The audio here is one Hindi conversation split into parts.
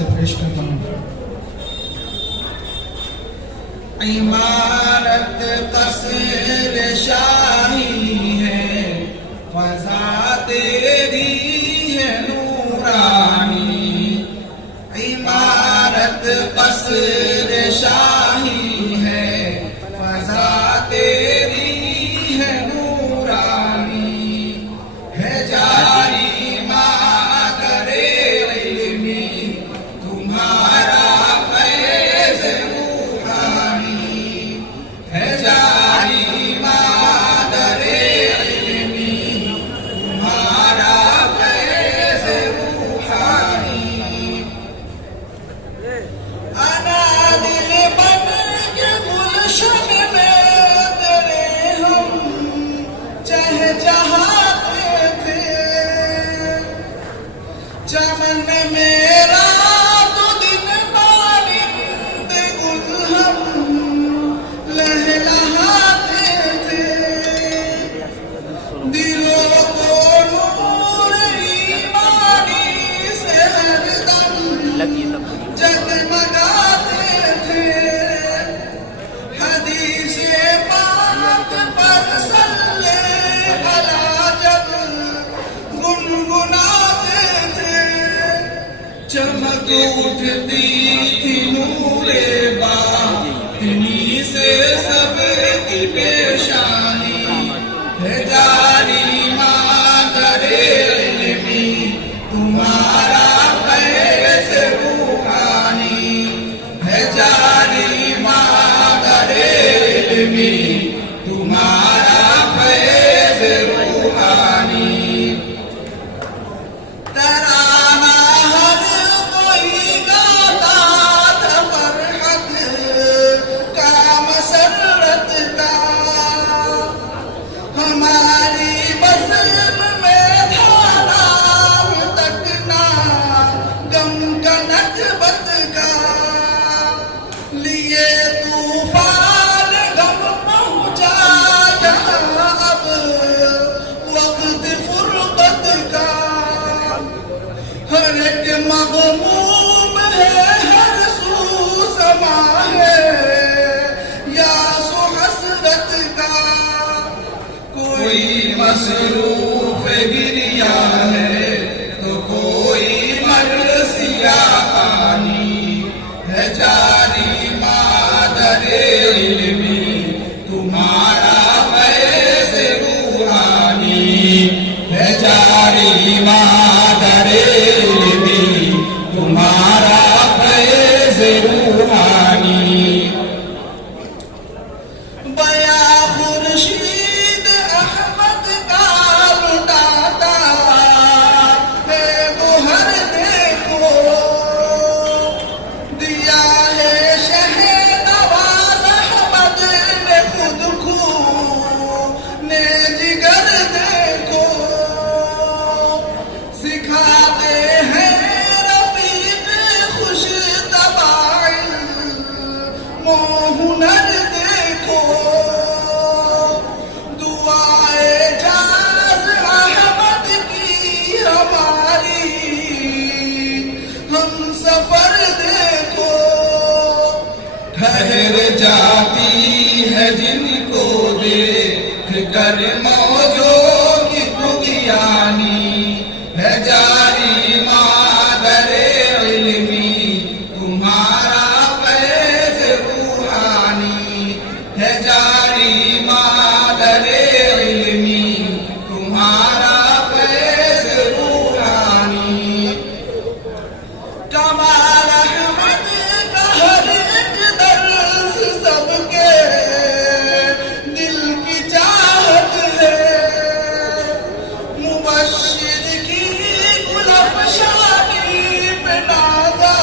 से पेश करता हूँ। इमारत कसर शाही है, फजा तेरी है नूरानी। इमारत कसर शाही है, फजा तेरी है नूरानी। है जारी मादरे इल्मी तुम्हारा फैज़ रूहानी। है जारी मादरे इल्मी तुम्हारा फैज़ रूहानी। अना दिल बन के गुलशन में तेरे हम चहचहाते थे। चमन मेरा तो दिन बारिंदे गुल हम लहलहाते थे। दिलों को नूर ईमानी से हरदम जगमगाते थे। हदीसे पाक पर सल्ले अला जब गुनगुनाते थे। चमक उठती थी नूरे बातिनी से सबकी पेशानी। है जारी मादरे इल्मी तुम्हारा फैज़ रूहानी। है जारी मादरे इल्मी तुम्हारा फैज़ रूहानी। तराना हर कोई गाता था फरहत का मसरत का। हमारी बज़म में था नाम तकना गम का नकबत का। लिए तूफान गम पहुंचा जहां अब वक्त फुरकत का। हर एक मग़मूम है, हर सू समा है यासो हसरत का। कोई मसरूफ गिरिया है तो कोई मरसिया पानी। है जारी मादरे इल्मी तुम्हारा फैज़ रूहानी। है जारी मादरे इल्मी तुम्हारा फैज़ रूहानी। बया खुर्शीद अहमद का लुटाता है वो हर देखो। दिया है शहनवाज़ अहमद ने खुद खूने जिगर देखो। सिखाते हैं रफ़ीक खुश तबाइल मोहुनर देखो। दुआए जाज़ अहमद की हमारी हम सफर देखो। ठहर जाती है जिनको देख कर मौजों की तुग़यानी। है जारी मादरे इल्मी तुम्हारा फैज़ रूहानी। है जारी मादरे इल्मी तुम्हारा फैज़ रूहानी। कमाल अहमद का हर एक दर्स सबके दिल की चाहत है। मुबश्शिर की गुलफ़शानी पे नाज़ा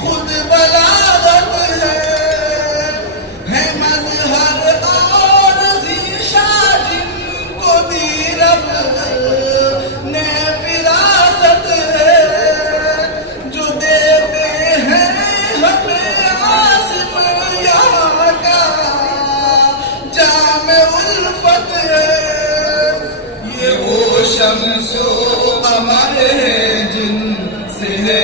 खुद बलागत है। मज़हर और ज़ीशा जिनको दी रब ने विरासत है। जो देते हैं हमें आसिम यहाँ का जामे उल्फत है। ये वो शम्सो कमर है जिनसे है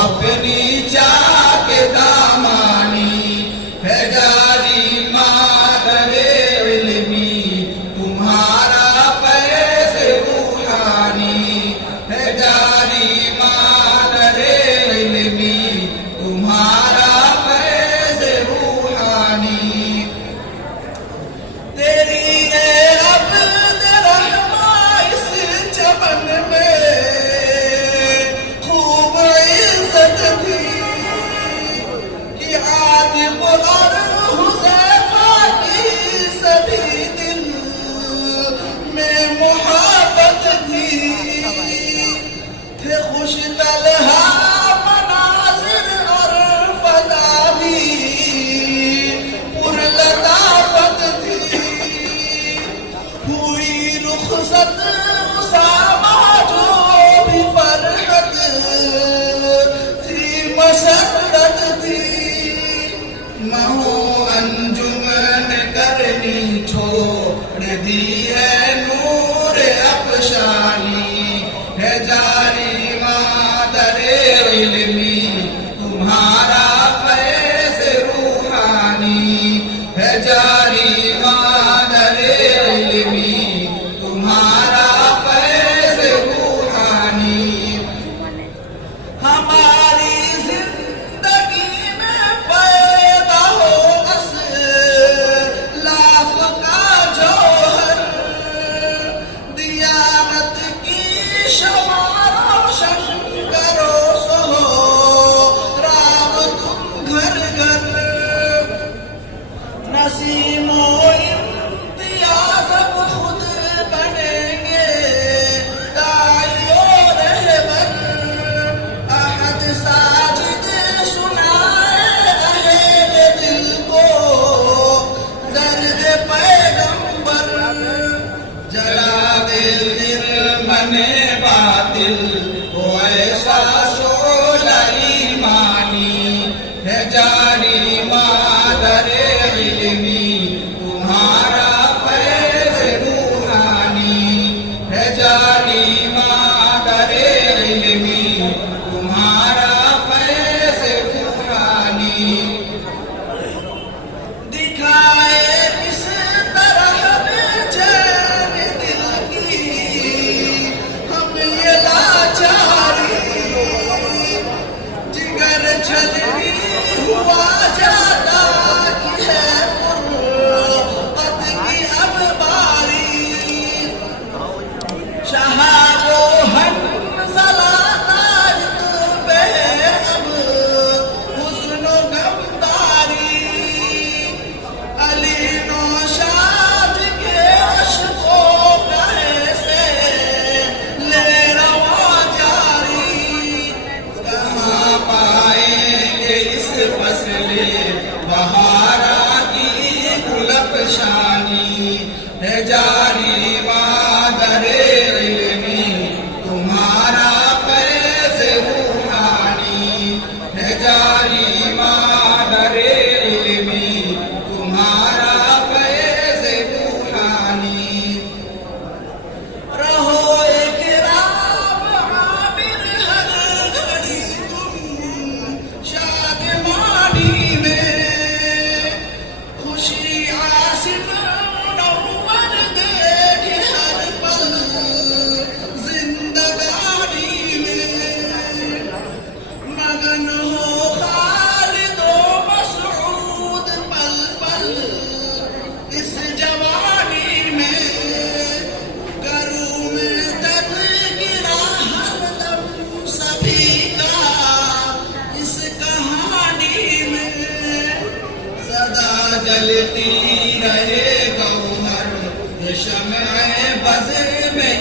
अपनी चाक दामानी है जारी मादरे इल्मी तुम्हारा फैज़ रूहानी है जारी मादरे इल्मी तुम्हारा फैज़ रूहानी तेरी अब्द रहमा इस चमन में खूब इज्जत थी कि आतिफ और हुज़ैफा की सभी दिल में मोहब्बत थी थे खुश तलहा मनाज़िर और फ़ज़ा भी पुरलताफ़त थी हुई रुख़सत उसामा जो भी फरहत थी मसरत थी महो अंजुमन करनी छोड़ दी है नूर अफ़शानी है जारी मादरे इल्मी तुम्हारा फैज़ रूहानी है जारी मादरे इल्मी तुम्हारा फैज़ रूहानी हमारी जिंदगी में पैदा हो असलाफ का जौहर दियानत की शमा रोशन करो सो राम तुम घर घर नसीमो इम्तियाज अब खुद बनेंगे दाइयो रहबर अहद साजिद सुनाए अहले दिल को दर्द पैगंबर जला दिल बने बातिल वो ऐसा शोला ईमानी है जारी मादरे इल्मी तुम्हारा फैज़ रूहानी है जारी मादरे इल्मी तुम्हारा फैज़ रूहानी दिखाए किस तरह बेचैन दिल की हम ये लाचारी जिगर छलनी हुआ जाता कि है फुर्क़त की अब बारी शहाबो हंज़ला तारिक पे अब हुस्न गमदारी अली नौशाद के अश्कों का ऐसे ले रवा जारी कहाँ पाएंगे इस फसले बहारा की गुलफ़शानी है जारी मादरे इल्मी तुम्हारा फैज़ रूहानी है जारी मादरे इल्मी तुम्हारा फैज़ रूहानी रहो एक राम आमिर हर घड़ी तुम शाद मानी में खुशी आसिफ मुनव्वर देख हर पल जिंदगानी में मगन हो खालिद व मसऊद पल पल इस जवानी में करूं मैं तज़किरा हरदम सभी का इस कहानी में सदा जलती रहे गौहर ये शम्अ बज़्म में